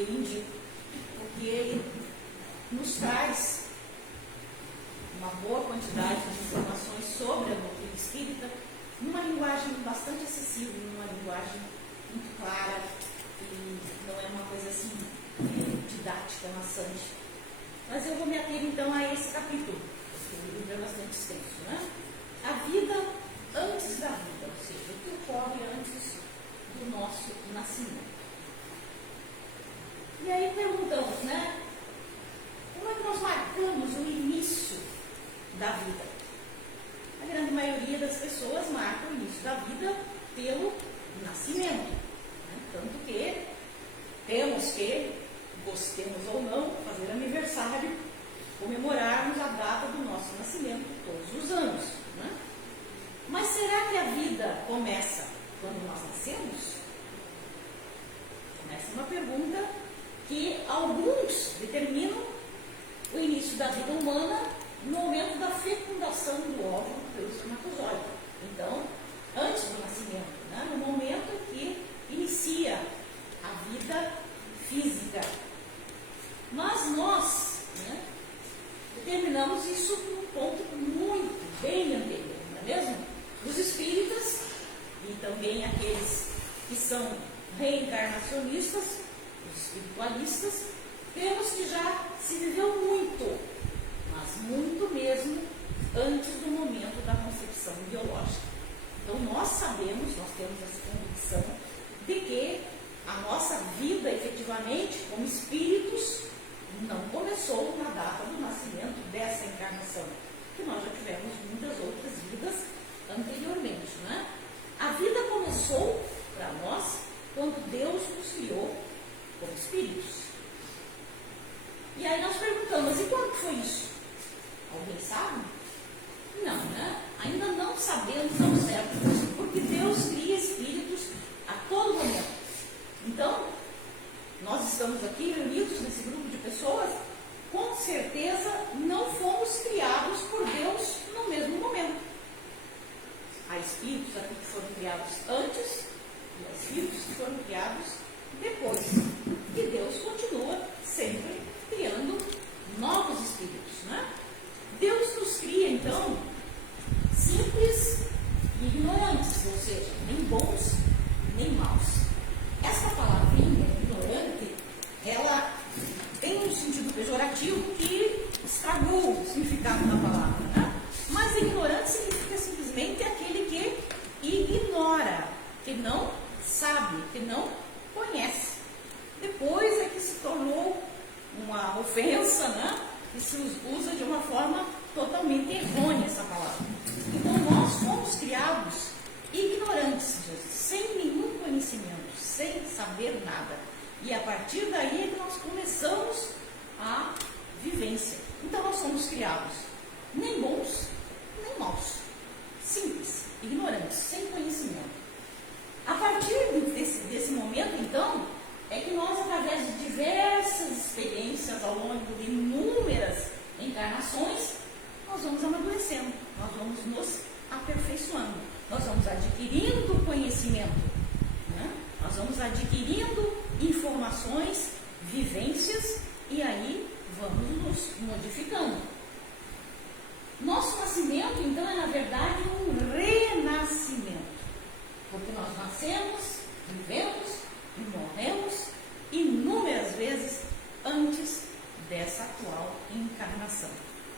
eu indico, porque ele nos traz uma boa quantidade de informações sobre a doutrina espírita, numa linguagem bastante acessível, numa linguagem muito clara, e não é uma coisa assim didática, maçante. Mas eu vou me ater então a esse capítulo, porque o livro é bastante extenso, né? A vida antes da vida, ou seja, o que ocorre antes do nosso nascimento. E aí perguntamos, né? Como é que nós marcamos o início da vida? A grande maioria das pessoas marca o início da vida pelo nascimento, né? Tanto que temos que, gostemos ou não, fazer aniversário, comemorarmos a data do nosso nascimento todos os anos, né? Mas será que a vida começa quando nós nascemos? Essa é uma pergunta que alguns determinam o início da vida humana no momento da fecundação do óvulo pelo espermatozoide. Então, antes do nascimento, né? No momento que inicia a vida física. Mas nós, né, determinamos isso num ponto muito bem anterior, não é mesmo? Os espíritas e também aqueles que são reencarnacionistas, os espiritualistas, temos que já se viveu muito, mas muito mesmo, antes do momento da concepção biológica. Então nós sabemos, nós temos essa convicção de que a nossa vida, efetivamente, como espíritos, não começou na data do nascimento dessa encarnação, que nós já tivemos muitas outras vidas anteriormente, né? A vida começou para nós quando Deus nos criou como espíritos. E aí nós perguntamos, e quando foi isso? Alguém sabe? Não, né? Ainda não sabemos ao certo, porque Deus cria espíritos a todo momento. Então, nós estamos aqui reunidos nesse grupo de pessoas, com certeza não fomos criados por Deus no mesmo momento. Há espíritos aqui que foram criados antes e há espíritos que foram criados depois. E Deus continua sempre criando novos espíritos, né? Deus nos cria, então, simples e ignorantes, ou seja, nem bons nem maus. Essa palavrinha, ignorante, ela tem um sentido pejorativo que estragou o significado da palavra, né? Mas ignorante significa simplesmente aquele que ignora, que não sabe, que não conhece. Depois é que se tornou uma ofensa, né? E se usa de uma forma totalmente errônea essa palavra. Então nós fomos criados ignorantes, sem nenhum conhecimento, sem saber nada. E a partir daí é que nós começamos a vivência. Então nós somos criados nem bons, nem maus. Simples, ignorantes, sem conhecimento. A partir desse momento, então, é que nós, através de diversas experiências ao longo de inúmeras encarnações, nós vamos amadurecendo, nós vamos nos aperfeiçoando, nós vamos adquirindo conhecimento, né? Nós vamos adquirindo informações, vivências, e aí vamos nos modificando. Nosso nascimento, então, é na verdade um renascimento, porque nós nascemos, vivemos e morremos inúmeras vezes antes dessa atual encarnação.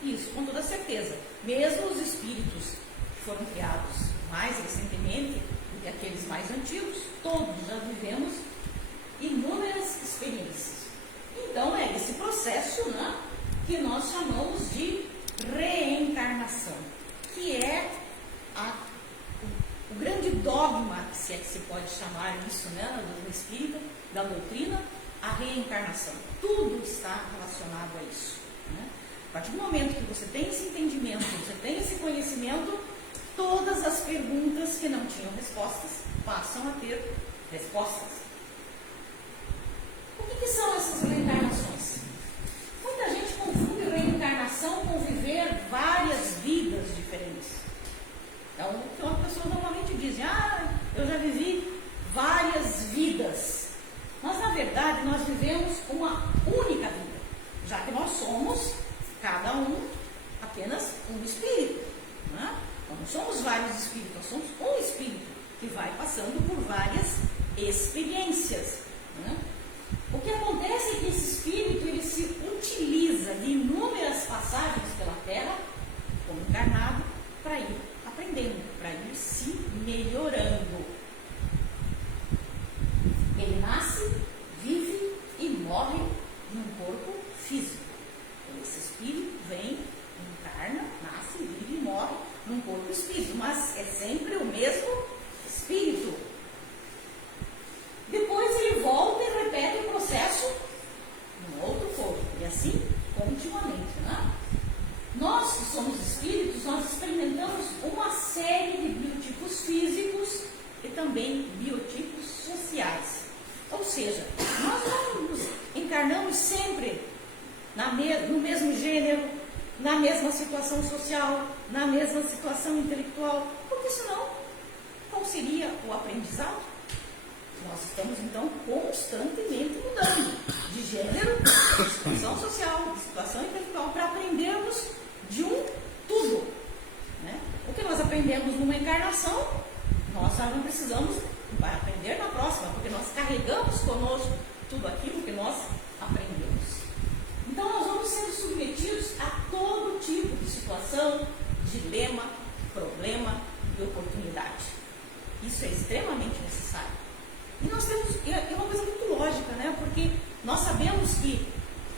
Isso com toda certeza. Mesmo os espíritos que foram criados mais recentemente do que aqueles mais antigos, todos já vivemos inúmeras experiências. Então é esse processo, né, que nós chamamos de reencarnação, que é o grande dogma, se é que se pode chamar isso, né, do espírita, da doutrina, a reencarnação. Tudo está relacionado a isso, né? A partir do momento que você tem esse entendimento, você tem esse conhecimento, todas as perguntas que não tinham respostas passam a ter respostas. O que são essas reencarnações? Muita gente confunde reencarnação com viver várias vidas diferentes. É o que uma pessoa normalmente diz, eu já vivi várias vidas. Mas, na verdade, verdade, nós vivemos uma única vida, já que nós somos, cada um, apenas um espírito. Né? Então, não somos vários espíritos, nós somos um espírito que vai passando por várias experiências. Né? O que acontece é que esse espírito ele se utiliza de inúmeras passagens pela Terra, como encarnado, para ir aprendendo, para ir se melhorando. Ele nasce, vive e morre num corpo físico. Então, esse espírito vem, encarna, nasce, vive e morre num corpo espírito, mas é sempre o mesmo espírito. Depois ele volta e repete o processo num outro corpo, e assim continuamente. Né? Nós que somos espíritos, nós experimentamos uma série de biotipos físicos e também biotipos sociais. Ou seja, nós não nos encarnamos sempre no mesmo gênero, na mesma situação social, na mesma situação intelectual, porque senão, qual seria o aprendizado? Nós estamos, então, constantemente mudando de gênero, de situação social, de situação intelectual, para aprendermos de um tudo. Né? O que nós aprendemos numa encarnação, nós não precisamos aprender na próxima, porque nós carregamos conosco tudo aquilo que nós aprendemos. Então, nós vamos sendo submetidos a todo tipo de situação, dilema, problema e oportunidade. Isso é extremamente necessário. E nós temos, é uma coisa muito lógica, né? Porque nós sabemos que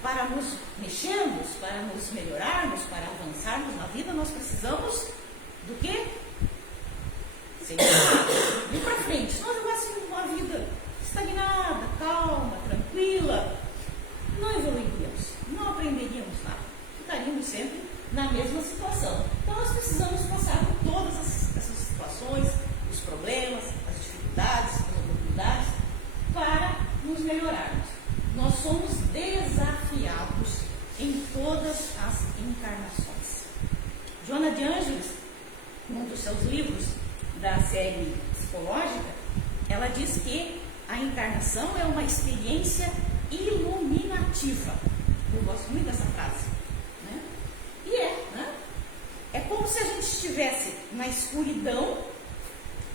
para nos mexermos, para nos melhorarmos, para avançarmos na vida, nós precisamos do quê? Ir para frente. Se nós levássemos uma vida estagnada, calma, tranquila, não evoluiríamos, não aprenderíamos nada, ficaríamos sempre na mesma situação. Então nós precisamos passar por todas essas situações, os problemas, as dificuldades, as oportunidades, para nos melhorarmos. Nós somos desafiados em todas as encarnações. Joana de Ângeles, num dos seus livros da série psicológica, ela diz que a encarnação é uma experiência iluminativa. Eu gosto muito dessa frase. Né? E né? É como se a gente estivesse na escuridão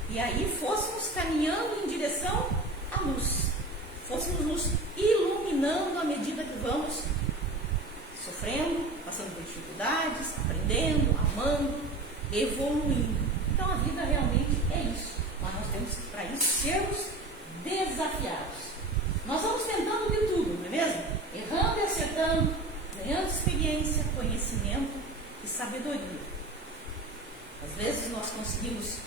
e aí fôssemos caminhando em direção à luz. Fôssemos nos iluminando à medida que vamos sofrendo, passando por dificuldades, aprendendo, amando, evoluindo. Então a vida realmente é isso. Mas nós temos que, para isso, sermos desafiados. Nós vamos tentando de tudo, não é mesmo? Errando e acertando, ganhando experiência, conhecimento e sabedoria. Às vezes nós conseguimos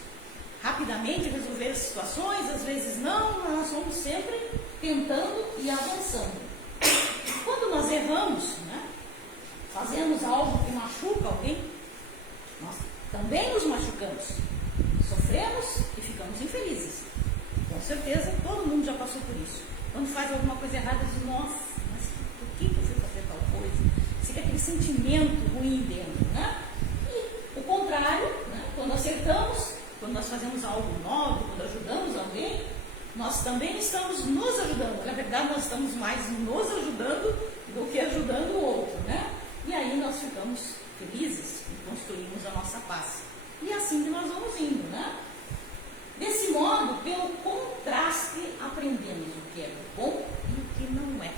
rapidamente resolver as situações, às vezes não, mas nós vamos sempre tentando e avançando. Quando nós erramos, né, fazemos algo que machuca alguém, nós também nos machucamos, sofremos e ficamos infelizes. Com certeza, todo mundo já passou por isso. Quando faz alguma coisa errada, diz, nossa, mas por que eu fui fazer tal coisa? Fica aquele sentimento ruim dentro, né? E o contrário, né? Quando acertamos, quando nós fazemos algo novo, quando ajudamos alguém, nós também estamos nos ajudando. Na verdade, nós estamos mais nos ajudando do que ajudando o outro, né? E aí nós ficamos felizes e construímos a nossa paz. E é assim que nós vamos indo, né? Desse modo, pelo contraste, aprendemos o que é bom e o que não é.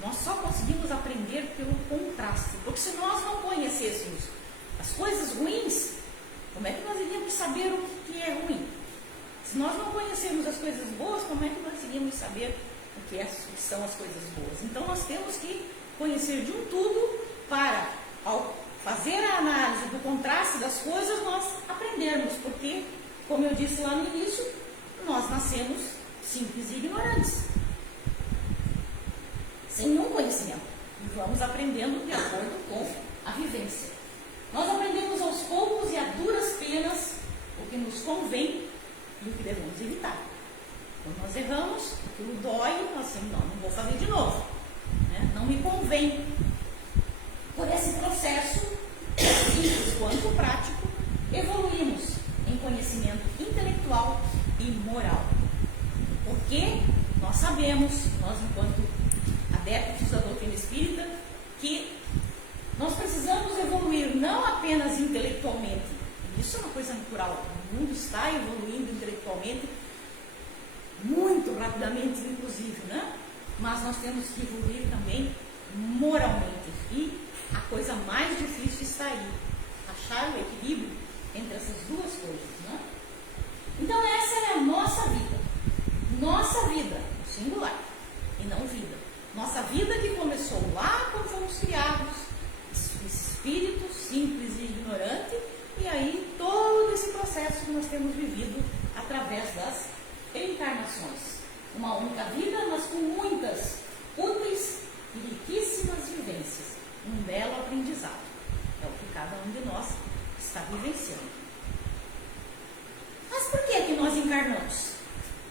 Nós só conseguimos aprender pelo contraste, porque se nós não conhecêssemos as coisas ruins, como é que nós iríamos saber o que é ruim? Se nós não conhecermos as coisas boas, como é que nós iríamos saber o que são as coisas boas? Então nós temos que conhecer de um tudo para, ao fazer a análise do contraste das coisas, nós aprendermos, porque, como eu disse lá no início, nós nascemos simples e ignorantes, sem nenhum conhecimento, e vamos aprendendo de acordo com a vivência. Nós aprendemos aos poucos e a duras penas o que nos convém e o que devemos evitar. Quando nós erramos, aquilo dói, nós assim, não vou fazer de novo, né? Não me convém. Por esse processo, simples quanto prático, evoluímos em conhecimento intelectual e moral. Porque nós sabemos, nós enquanto adeptos da doutrina espírita, que nós precisamos evoluir não apenas intelectualmente, isso é uma coisa natural, o mundo está evoluindo intelectualmente, muito rapidamente inclusive, né? Mas nós temos que evoluir também moralmente, e a coisa mais difícil está aí, achar o equilíbrio entre essas duas coisas, né? Então essa é a nossa vida, singular, e não vida. Nossa vida que começou lá quando fomos criados, espírito simples e ignorante, e aí todo esse processo que nós temos vivido através das encarnações. Uma única vida, mas com muitas úteis e riquíssimas vivências. Um belo aprendizado. É o que cada um de nós está vivenciando. Mas por que nós encarnamos?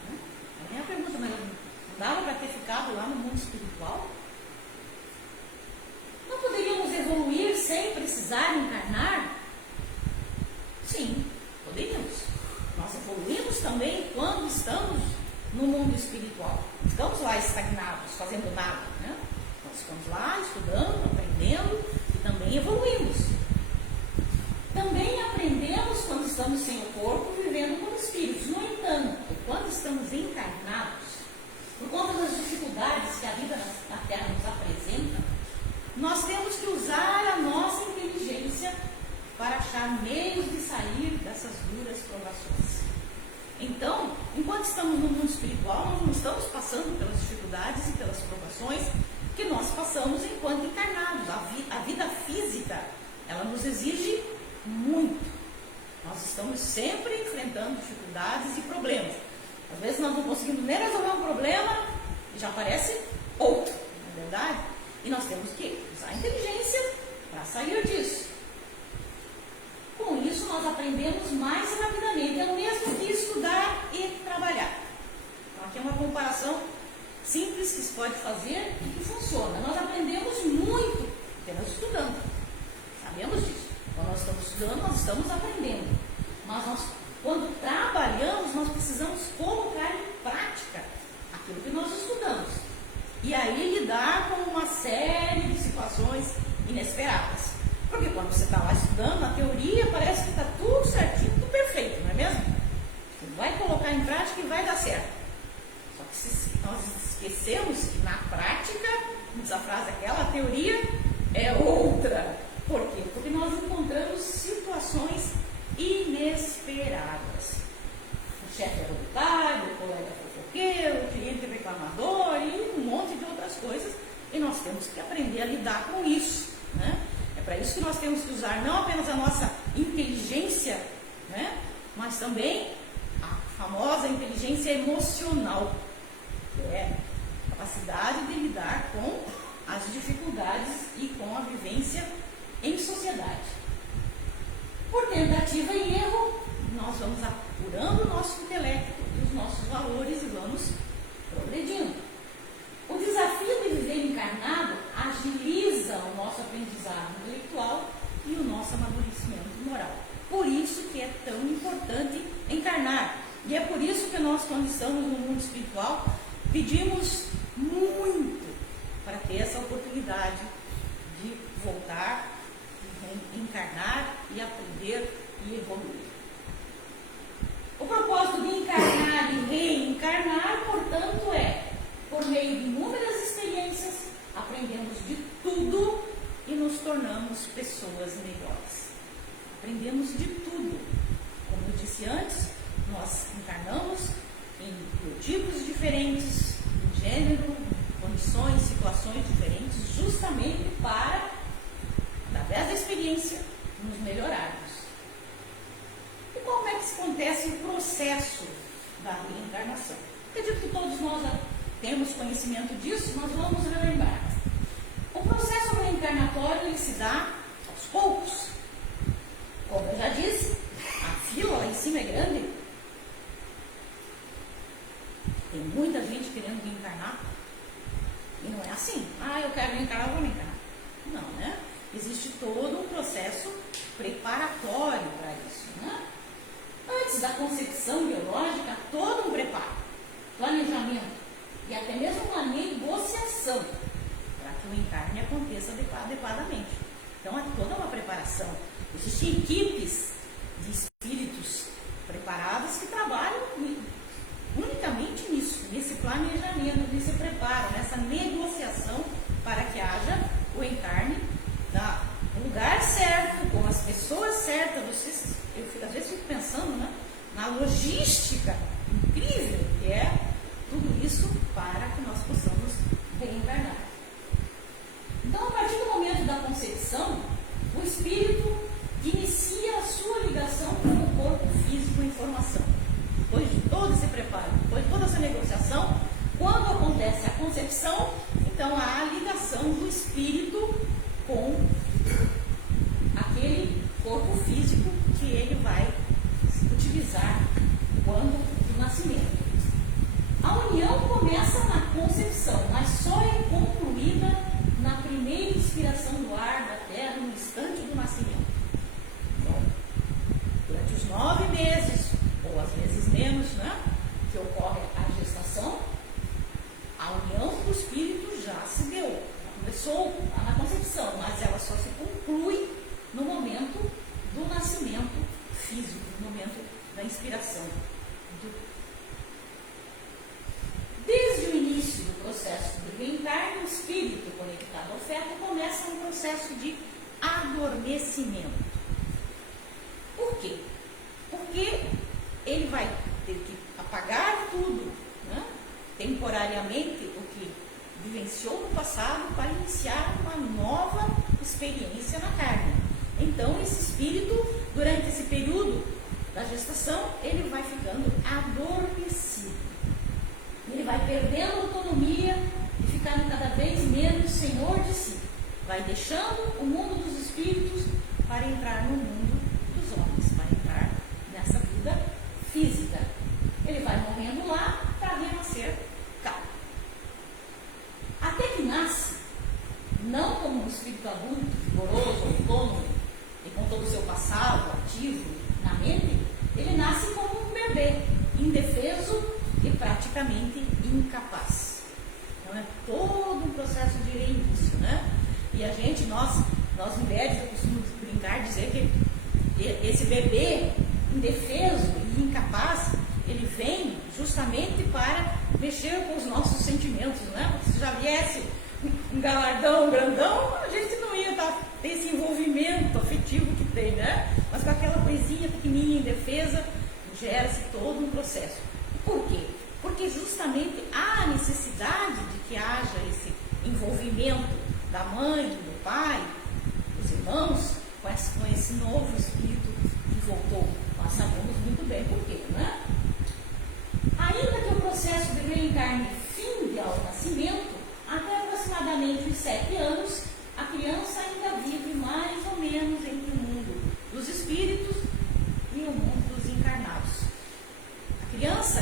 Aí vem a pergunta, mas não dava para ter ficado lá no mundo espiritual? Não poderíamos evoluir sem precisar encarnar? Sim, poderíamos. Nós evoluímos também quando estamos no mundo espiritual. Ficamos lá estagnados, fazendo nada, né? Nós ficamos lá estudando, aprendendo e também evoluímos. Também aprendemos quando estamos sem o corpo, vivendo como espíritos. No entanto, quando estamos encarnados, por conta das dificuldades que a vida na Terra nos apresenta, nós temos que usar a nossa inteligência para achar meios de sair dessas duras provações. Então, enquanto estamos no mundo espiritual, nós não estamos passando pelas dificuldades e pelas provações que nós passamos enquanto encarnados. A vida física, ela nos exige muito. Nós estamos sempre enfrentando dificuldades e problemas. Às vezes nós não conseguimos nem resolver um problema e já aparece outro, não é verdade? E nós temos que usar a inteligência para sair disso. Com isso, nós aprendemos mais rapidamente. É o mesmo que estudar e trabalhar. Então, aqui é uma comparação simples que se pode fazer e que funciona. Nós aprendemos muito apenas estudando. Sabemos disso. Quando nós estamos estudando, nós estamos aprendendo. Mas nós, quando trabalhamos, nós precisamos colocar em prática aquilo que nós estudamos. E aí lidar com uma série de situações inesperadas. Porque quando você está lá estudando, na teoria parece que está tudo certinho, tudo perfeito, não é mesmo? Você vai colocar em prática e vai dar certo. Só que se nós esquecemos que na prática, essa frase aquela, a teoria é outra. Por quê? Porque nós encontramos situações inesperadas. O chefe é voluntário, o colega fofoqueiro, o cliente reclamador e um monte de outras coisas. E nós temos que aprender a lidar com isso, né? É para isso que nós temos que usar não apenas a nossa inteligência, né? Mas também a famosa inteligência emocional, que é a capacidade de lidar com as dificuldades e com a vivência em sociedade. Por tentativa e erro, nós vamos apurando o nosso intelecto e os nossos valores e vamos progredindo. O desafio de viver encarnado agiliza o nosso aprendizado intelectual e o nosso amadurecimento moral. Por isso que é tão importante encarnar. E é por isso que nós, quando estamos no mundo espiritual, pedimos muito para ter essa oportunidade de voltar, de encarnar e aprender e evoluir. O propósito de encarnar e reencarnar, portanto, é, por meio de inúmeras experiências, aprendemos de tudo e nos tornamos pessoas melhores. Aprendemos de tudo. Como eu disse antes, nós encarnamos em biotipos diferentes, em gênero, condições, situações diferentes, justamente para, através da experiência, nos melhorarmos. E como é que acontece o processo da reencarnação? Acredito que todos nós já temos conhecimento disso, mas vamos relembrar. O processo reencarnatório ele se dá aos poucos. Como eu já disse, a fila lá em cima é grande. Tem muita gente querendo reencarnar. E não é assim. Eu quero reencarnar, vou reencarnar. Não, né? Existe todo um processo preparatório para isso, né? Antes da concepção biológica, todo um preparo, planejamento, e até mesmo uma negociação para que o encarne aconteça adequadamente. Então, há toda uma preparação. Existem equipes de espíritos preparados que trabalham unicamente nisso, nesse planejamento, nesse preparo, nessa negociação para que haja o encarne no lugar certo, com as pessoas certas. Eu às vezes fico pensando, né, na logística incrível que é tudo isso para que nós possamos reencarnar. Então, a partir do momento da concepção, o espírito inicia a sua ligação com o corpo físico em formação. Depois de todo esse preparo, depois de toda essa negociação, quando acontece a concepção, então há a ligação do espírito com aquele corpo físico que ele vai utilizar quando do nascimento. A união começa na concepção, mas só é concluída na primeira inspiração do ar da terra no instante do nascimento. Então, durante os 9 meses, ou às vezes menos, né, que ocorre a gestação, a união do espírito já se deu. Ela começou na concepção, mas ela só se conclui no momento do nascimento físico, no momento da inspiração. Desde o início do processo de reencarne, o espírito conectado ao feto começa um processo de adormecimento. Por quê? Porque ele vai ter que apagar tudo, né, temporariamente, o que vivenciou no passado, para iniciar uma nova experiência na carne. Então, esse espírito, durante esse período da gestação, ele vai ficando adormecido. Ele vai perdendo autonomia e ficando cada vez menos senhor de si. Vai deixando o mundo dos espíritos para entrar no mundo dos homens, para entrar nessa vida física. Ele vai morrendo lá para renascer cá. Até que nasce, não como um espírito adulto, vigoroso, autônomo, e com todo o seu passado ativo na mente, ele nasce como um bebê, indefeso e praticamente incapaz. Então é todo um processo de reinício, né? E a gente, nós mulheres, eu costumo brincar, dizer que esse bebê indefeso e incapaz, ele vem justamente para mexer com os nossos sentimentos, né? Porque se já viesse um galardão grandão, a gente não ia ter esse envolvimento afetivo que tem, né? Mas com aquela coisinha pequenininha, indefesa, gera-se todo um processo. Por quê? Porque justamente há a necessidade de que haja esse envolvimento da mãe, do pai, dos irmãos, com esse novo espírito que voltou. Nós sabemos muito bem por quê, não é? Ainda que o processo de reencarne finde ao nascimento, até aproximadamente os 7 anos, a criança ainda vive mais ou menos entre o mundo dos espíritos e o mundo dos encarnados. A criança,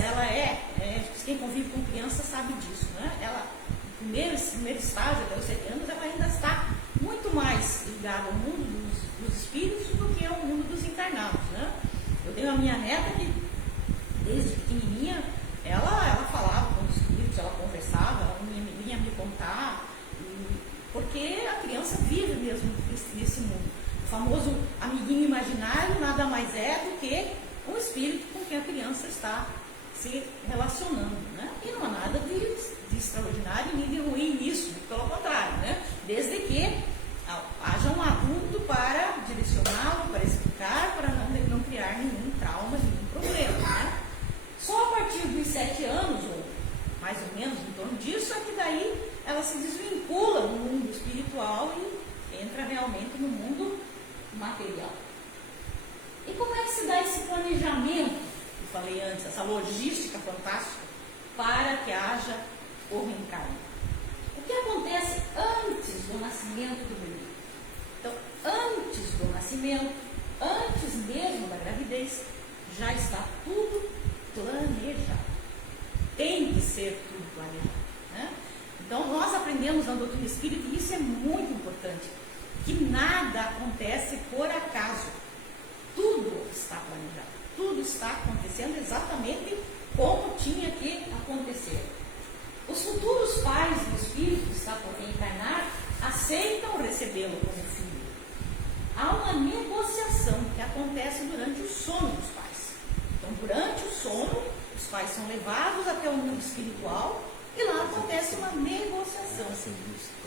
quem convive com criança sabe disso, né? Ela, no primeiro estágio, até os 7 anos, ela ainda está muito mais ligada ao mundo dos espíritos do que ao mundo dos encarnados, né? Eu tenho a minha neta que, desde pequenininha, ela falava com os espíritos, ela conversava, ela vinha me contar, porque a criança vive mesmo nesse mundo. O famoso amiguinho imaginário nada mais é do que um espírito com quem a criança está se relacionando, né? E não há nada de extraordinário nem de ruim nisso, pelo contrário, né? Desde que haja um adulto para direcioná-lo, para explicar, para não criar nenhum trauma, nenhum problema, né? Só a partir dos 7 anos, ou mais ou menos em torno disso, é que daí ela se desvincula do mundo espiritual e entra realmente no mundo material. E como é que se dá esse planejamento, que falei antes, essa logística fantástica, para que haja o reencarne? O que acontece antes do nascimento do bebê? Então, antes do nascimento, antes mesmo da gravidez, já está tudo planejado. Tem que ser tudo planejado, né? Então, nós aprendemos na doutrina espírita, e isso é muito importante, que nada acontece por acaso. Tudo está planejado. Tudo está acontecendo exatamente como tinha que acontecer. O Os futuros pais do espírito que está por reencarnar aceitam recebê-lo como filho. Há uma negociação que acontece durante o sono dos pais. Então, durante o sono, os pais são levados até o mundo espiritual e lá acontece uma negociação,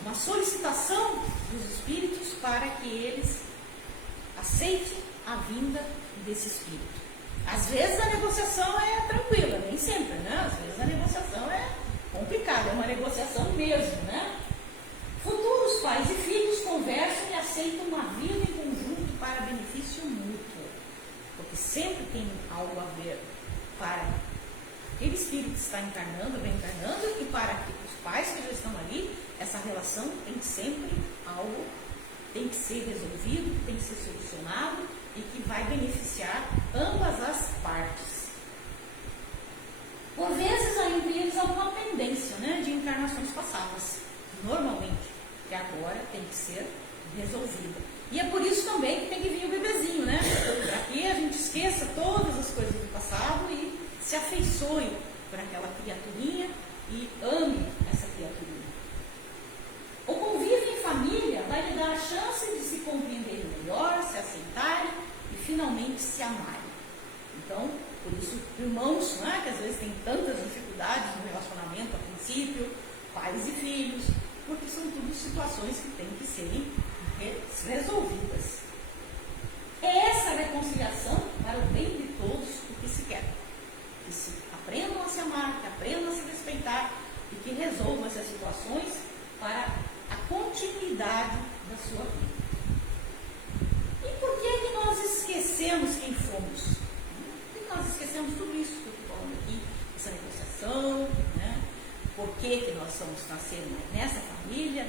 uma solicitação dos espíritos para que eles aceitem a vinda desse espírito. Às vezes a negociação é tranquila, nem sempre, né? Às vezes a negociação é complicada, é uma negociação mesmo, né? Futuros pais e filhos conversam e aceitam uma vida em conjunto para benefício mútuo, porque sempre tem algo a ver para aquele espírito que está encarnando, reencarnando, e para os pais que já estão ali, essa relação tem sempre algo, tem que ser resolvido, tem que ser solucionado e que vai beneficiar ambas as partes. Por vezes há entre eles alguma pendência, né, de encarnações passadas, normalmente, que agora tem que ser resolvida. E é por isso também que tem que vir o bebezinho, né, para que a gente esqueça todas as coisas do passado e se afeiçoe por aquela criaturinha e ame essa criaturinha. O convívio em família vai lhe dar a chance de se compreenderem melhor, se aceitarem e finalmente se amarem. Então, por isso, irmãos, né, que às vezes têm tantas dificuldades no relacionamento a princípio, pais e filhos, porque são tudo situações que têm que serem resolvidas. É essa reconciliação para o bem de todos o que se quer. Que se aprendam a se amar, que aprendam a se respeitar e que resolvam essas situações para a continuidade da sua vida. E por que nós esquecemos quem fomos? Por que nós esquecemos tudo isso que eu estou falando aqui, essa negociação, né? Por que nós somos nascendo nessa família,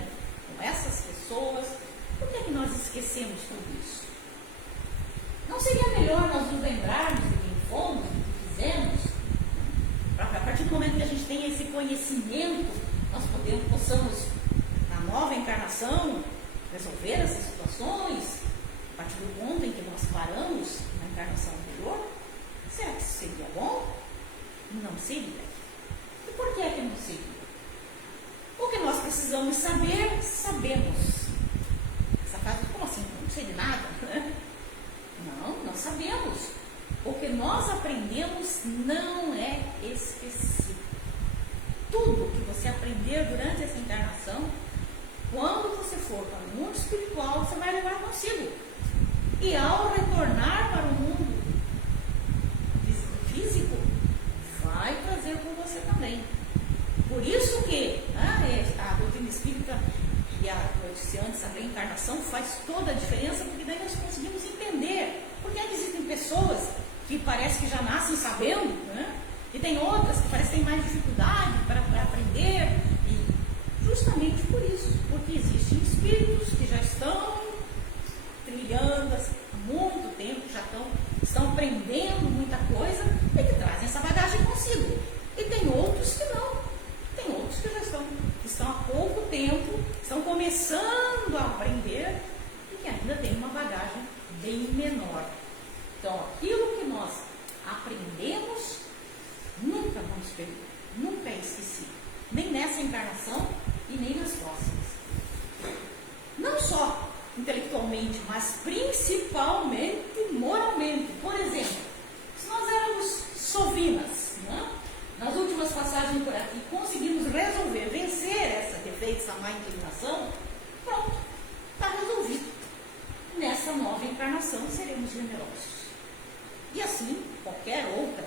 com essas pessoas? Por que nós esquecemos tudo isso? Não seria melhor nós nos lembrarmos de quem fomos, do que fizemos? A partir do momento que a gente tem esse conhecimento, nós possamos, na nova encarnação, resolver essas situações, a partir do ponto em que nós paramos na encarnação anterior. Será que isso seria bom? Não seria. E por que é que não seria? Porque nós precisamos saber, sabemos. Essa frase, como assim? Não sei de nada, né? Não, nós sabemos. Porque nós aprendemos não é esquecido. Tudo que você aprender durante essa encarnação, quando você for para o mundo espiritual, você vai levar consigo. E ao retornar para o mundo físico, vai trazer com você também. Por isso que a doutrina espírita e a noticiantes, a reencarnação faz toda a diferença, porque daí nós conseguimos entender. Porque existem pessoas que parece que já nascem sabendo, né? E tem outras que parece que têm mais dificuldade para aprender, e justamente por isso, porque existem espíritos que já estão trilhando há muito tempo, já estão aprendendo muita coisa e que trazem essa bagagem consigo. E tem outros que não, tem outros que já estão há pouco tempo, estão começando a aprender e que ainda tem uma bagagem bem menor. Então, aquilo que nós aprendemos nunca vamos perder, nunca é esquecido, nem nessa encarnação e nem nas próximas. Não só intelectualmente, mas principalmente moralmente. Por exemplo, se nós éramos sovinas, né? Nas últimas passagens por aqui, conseguimos resolver, vencer essa defeito, essa má inclinação, pronto, está resolvido. Nessa nova encarnação seremos generosos. E assim, qualquer outra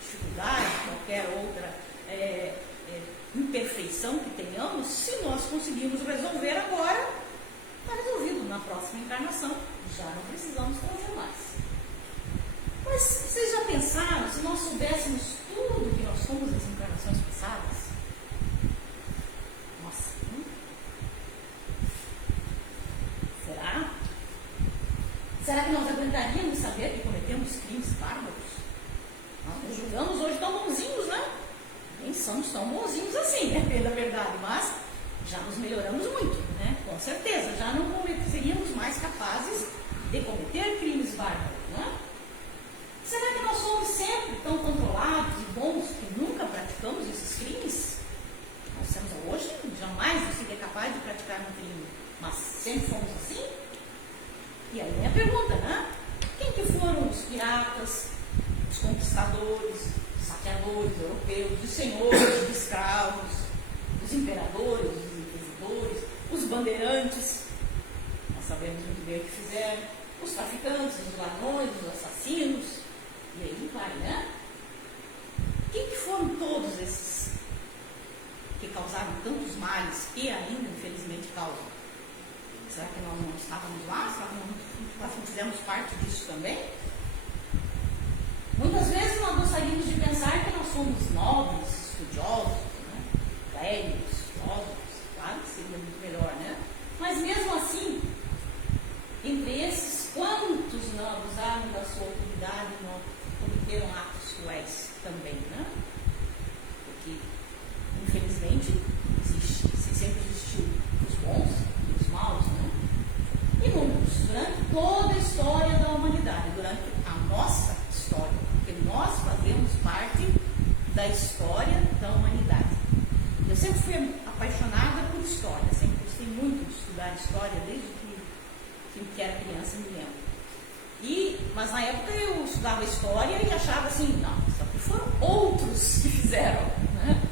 dificuldade, qualquer outra imperfeição que tenhamos, se nós conseguirmos resolver agora, está resolvido. Na próxima encarnação, já não precisamos trazer mais. Mas vocês já pensaram, se nós soubéssemos tudo que nós somos nas encarnações passadas? Nossa, será? Será que nós aguentaríamos saber que cometemos crimes bárbaros? Nós nos julgamos hoje tão bonzinhos, né? Nem somos tão bonzinhos assim, né? Pela verdade, mas já nos melhoramos muito, né? Com certeza, já não seríamos mais capazes de cometer crimes bárbaros, né? Será que nós somos sempre tão controlados e bons que nunca praticamos esses crimes? vontade de praticar um crime, mas sempre fomos assim? E aí vem a pergunta, né? Quem que foram os piratas, os conquistadores, os saqueadores europeus, os senhores de escravos, os imperadores, os inquisidores, os bandeirantes? Nós sabemos muito bem o que fizeram. Os traficantes, os ladrões, os assassinos, e aí vai, né? Quem que foram todos esses que causaram tantos males e ainda, infelizmente, causam? Será que nós não estávamos lá? Será que nós não fizemos parte disso também? Muitas vezes nós gostaríamos de pensar que nós somos nobres, estudiosos, né? Clérigos, filósofos, claro que seria muito melhor, né? Mas mesmo assim, entre esses, quantos não abusaram da sua autoridade e não cometeram atos cruéis também, né? Porque, infelizmente, sempre existiu os bons e os maus, né? Inúmeros, durante toda a história da humanidade, durante a nossa história, porque nós fazemos parte da história da humanidade. Eu sempre fui apaixonada por história, sempre gostei muito de estudar história, desde que era criança, me lembro. Mas na época eu estudava história e achava assim, não, só que foram outros que fizeram, né?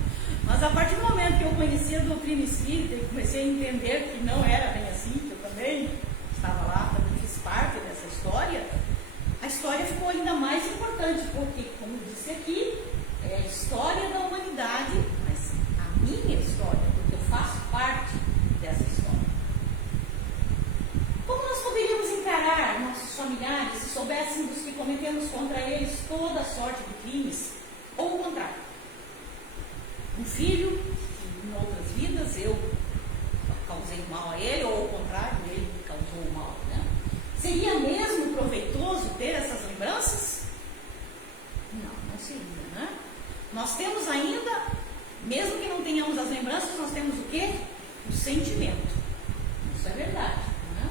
Mas a partir do momento que eu conheci a doutrina espírita e comecei a entender que não era bem assim, que eu também estava lá, também fiz parte dessa história, a história ficou ainda mais importante, porque, como eu disse aqui, é a história da humanidade, mas a minha história, porque eu faço parte dessa história. Como nós poderíamos encarar nossos familiares se soubéssemos que cometemos contra eles toda sorte de crimes, ou o contrário? Um filho, que em outras vidas eu causei mal a ele, ou ao contrário, ele me causou mal, né? Seria mesmo proveitoso ter essas lembranças? Não seria, né? Nós temos ainda, mesmo que não tenhamos as lembranças, nós temos o quê? O sentimento. Isso é verdade, né?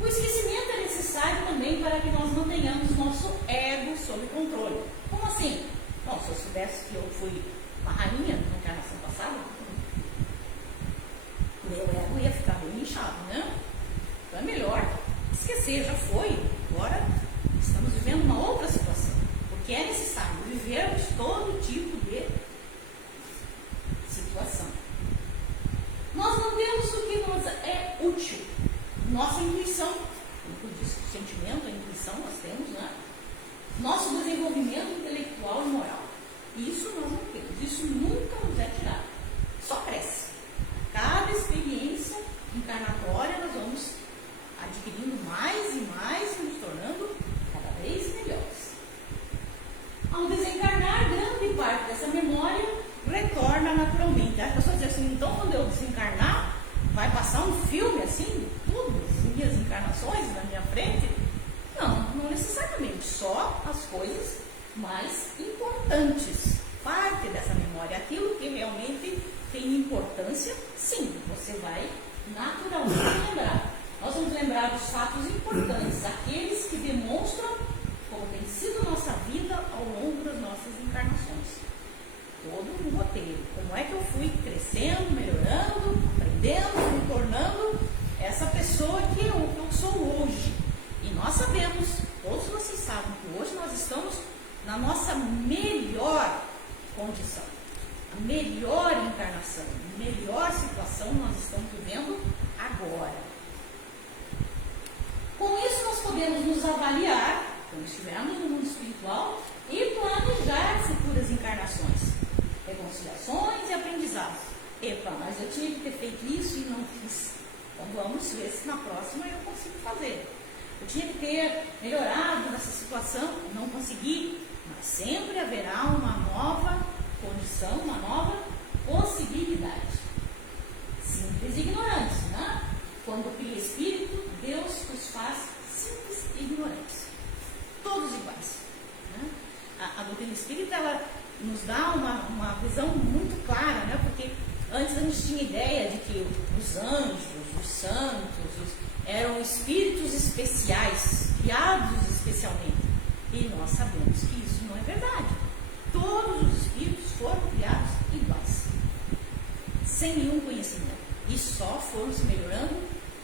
O esquecimento é necessário também para que nós mantenhamos nosso ego sob controle. Como assim? Bom, se eu soubesse que eu fui uma rainha na encarnação passada, meu ego ia ficar bem inchado, né? Então é melhor esquecer, já foi. Agora estamos vivendo uma outra situação, porque é necessário vivermos todo tipo de situação. Nós não temos o que nos é útil. Nossa intuição, como eu disse, o sentimento, a intuição nós temos, né? Nosso desenvolvimento intelectual e moral. Isso nós não temos, isso nunca nos é tirado, só cresce. A cada experiência encarnatória nós vamos adquirindo mais e mais e nos tornando cada vez melhores. Ao desencarnar, grande parte dessa memória retorna naturalmente. As pessoas dizem assim, então quando eu desencarnar, vai passar um filme assim, tudo, as minhas encarnações na minha frente? Não necessariamente, só as coisas mais importantes, parte dessa memória, aquilo que realmente tem importância, sim, você vai naturalmente lembrar. Nós vamos lembrar dos fatos importantes, aqueles que demonstram como tem sido nossa vida ao longo das nossas encarnações. Todo um roteiro, como é que eu fui crescendo, melhorando, aprendendo, me tornando essa pessoa que eu sou hoje. E nós sabemos, todos vocês sabem, que hoje nós estamos na nossa melhor condição, a melhor encarnação, a melhor situação nós estamos vivendo agora. Com isso nós podemos nos avaliar, quando estivermos no mundo espiritual, e planejar futuras encarnações, reconciliações e aprendizados. Epa, mas eu tinha que ter feito isso e não fiz. Então vamos ver se na próxima eu consigo fazer. Eu tinha que ter melhorado nessa situação, não consegui. Mas sempre haverá uma nova condição, uma nova possibilidade. Simples e ignorantes, né? Quando cria espírito, Deus os faz simples e ignorantes. Todos iguais. Né? A doutrina espírita, ela nos dá uma visão muito clara, né? Porque antes a gente tinha ideia de que os anjos, os santos, eram espíritos especiais, criados especialmente. E nós sabemos que isso não é verdade. Todos os espíritos foram criados iguais, sem nenhum conhecimento. e só foram se melhorando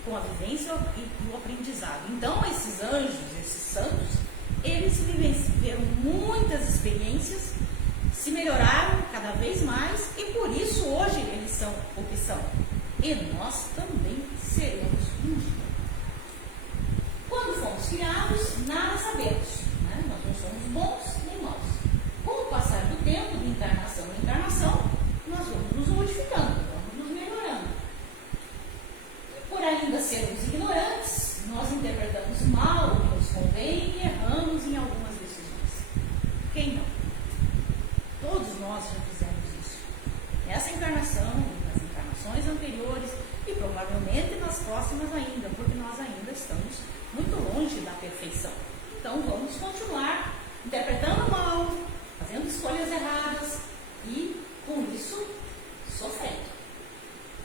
com a vivência e o aprendizado. Então, esses anjos, esses santos, eles viveram muitas experiências, se melhoraram cada vez mais e por isso hoje eles são o que são. E nós também seremos um dia. Quando fomos criados, nada sabemos, né? Nós não somos bons nem maus. Com o passar do tempo, de encarnação em encarnação, nós vamos nos modificando, vamos nos melhorando. E por ainda sermos ignorantes, nós interpretamos mal o que nos convém e erramos em algumas decisões. Quem não? Todos nós já fizemos isso. Nessa encarnação, nas encarnações anteriores e provavelmente nas próximas ainda, porque nós ainda estamos muito longe da perfeição. Então vamos continuar interpretando mal, fazendo escolhas erradas e com isso sofrendo.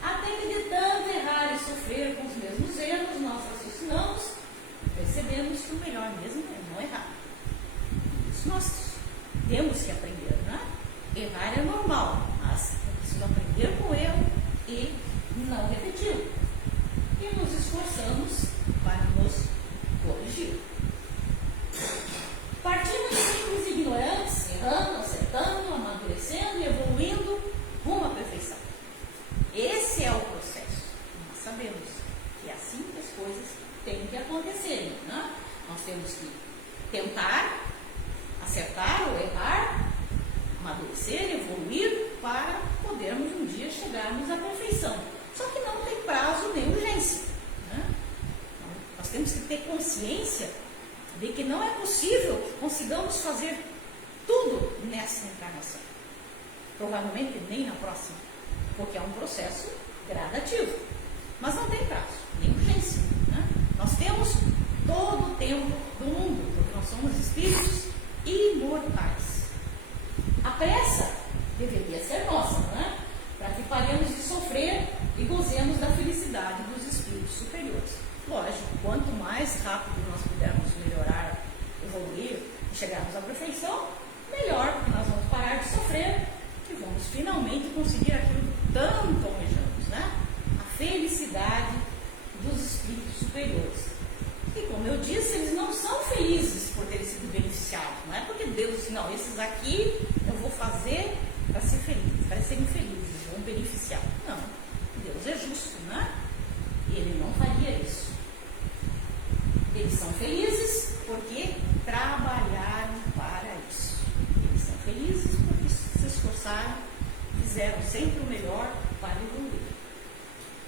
Até que de tanto errar e sofrer com os mesmos erros, nós raciocinamos, percebemos que o melhor mesmo é não errar. Isso nós temos que aprender, né? Errar é normal, mas é preciso aprender com o erro e não repetir. E nos esforçamos para nos corrigir. Partimos de simples ignorantes, errando, acertando, amadurecendo e evoluindo rumo à perfeição. Esse é o processo. Nós sabemos que é assim que as coisas têm que acontecer, né? Nós temos que tentar acertar ou errar, amadurecer, evoluir para podermos um dia chegarmos à perfeição. Só que não tem prazo nem urgência, né? Nós temos que ter consciência de que não é possível que consigamos fazer tudo nessa encarnação. Provavelmente nem na próxima, porque é um processo gradativo. Mas não tem prazo, nem urgência, né? Nós temos todo o tempo do mundo, porque nós somos espíritos imortais. A pressa deveria ser nossa, né? Para que paremos de sofrer e gozemos da felicidade dos espíritos superiores. Lógico, quanto mais rápido nós pudermos melhorar, evoluir e chegarmos à perfeição, melhor, porque nós vamos parar de sofrer e vamos finalmente conseguir aquilo que tanto almejamos, né? A felicidade dos espíritos superiores. E como eu disse, eles não são felizes por terem sido beneficiados. Não é porque Deus disse, não, esses aqui eu vou fazer para ser feliz, para serem felizes, vão beneficiar. Não, Deus é justo, né? E Ele não faria isso. Eles são felizes porque trabalharam para isso. Eles são felizes porque se esforçaram, fizeram sempre o melhor para evoluir.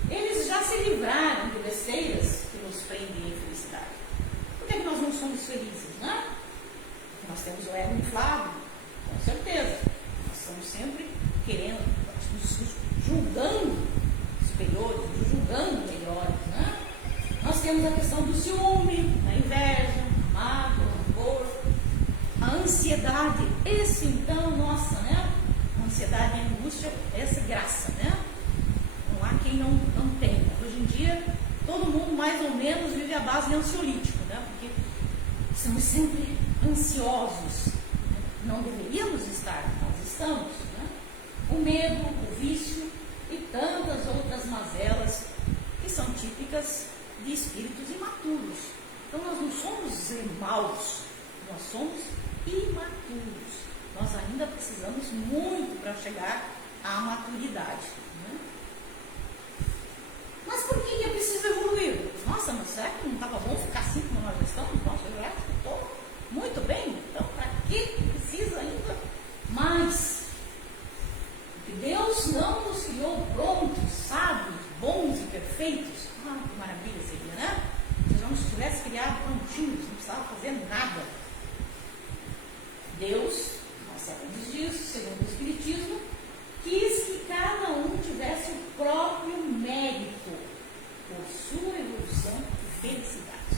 Eles já se livraram de besteiras que nos prendem em felicidade. Por que nós não somos felizes, né? Porque nós temos o ego inflado, com certeza. Nós estamos sempre querendo, nos julgando superiores, nos julgando melhores, né? Nós temos a questão do ciúme, da inveja, a mágoa, o rancor, a ansiedade. Esse então, nossa, né? A ansiedade e a angústia, essa graça, né? Não há quem não tenha. Hoje em dia, todo mundo mais ou menos vive à base de ansiolítico, né? Porque estamos sempre ansiosos. Não deveríamos estar, nós estamos, né? O medo, o vício e tantas outras mazelas que são típicas de espíritos imaturos. Então nós não somos maus, nós somos imaturos. Nós ainda precisamos muito para chegar à maturidade, né? Mas por que é preciso evoluir? Nossa, mas será que não estava bom ficar assim como nós estamos? Nossa, eu já estou muito bem, então para que precisa ainda mais? Porque Deus não nos criou prontos, sábios, bons e perfeitos. Ah, que maravilha seria, né? Se não nos tivesse criado prontinhos, não precisava fazer nada. Deus, nós sabemos disso, segundo o Espiritismo, quis que cada um tivesse o próprio mérito por sua evolução e felicidade.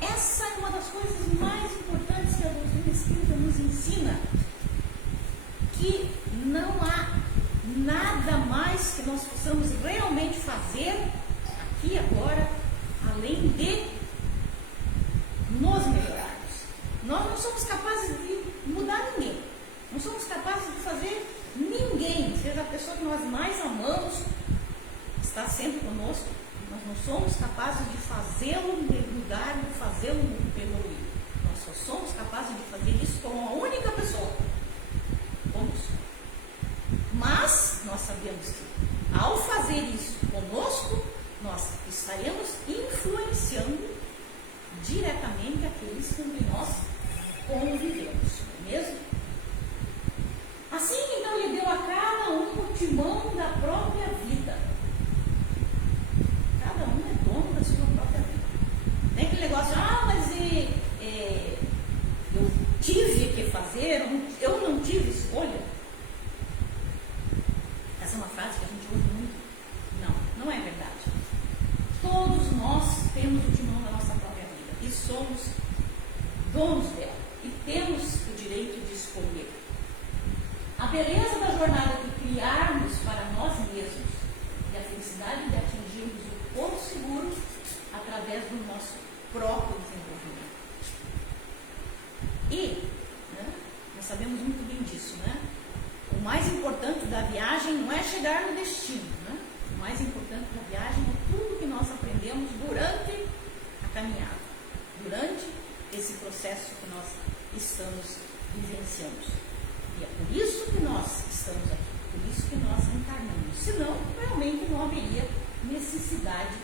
Essa é uma das coisas mais importantes que a doutrina espírita nos ensina, que não há nada mais que nós possamos realmente fazer aqui e agora, além de nos melhorarmos. Nós não somos capazes de mudar ninguém, não somos capazes de fazer ninguém, seja a pessoa que nós mais amamos, está sempre conosco, nós não somos capazes de fazê-lo mudar, de fazê-lo evoluir. Nós só somos capazes de fazer isso com uma única pessoa, conosco. Mas nós sabemos que ao fazer isso conosco, nós estaremos influenciando diretamente aqueles com quem nós convivemos, não é mesmo? Assim, então, ele deu a cada um o timão da própria vida. Cada um é dono da sua própria vida. Tem aquele negócio, mas eu tive que fazer, eu não tive escolha. Essa é uma frase que a gente ouve muito. Não, não é verdade. Todos nós temos o timão da nossa própria vida e somos donos dela e temos o direito de escolher. A beleza da jornada que criarmos para nós mesmos e a felicidade de atingirmos o porto seguro através do nosso próprio desenvolvimento. E, nós sabemos muito bem disso, o mais importante da viagem não é chegar no destino, o mais importante da viagem é tudo que nós aprendemos durante a caminhada, durante esse processo que nós estamos vivenciando. E é por isso que nós estamos aqui, por isso que nós encarnamos. Senão, realmente não haveria necessidade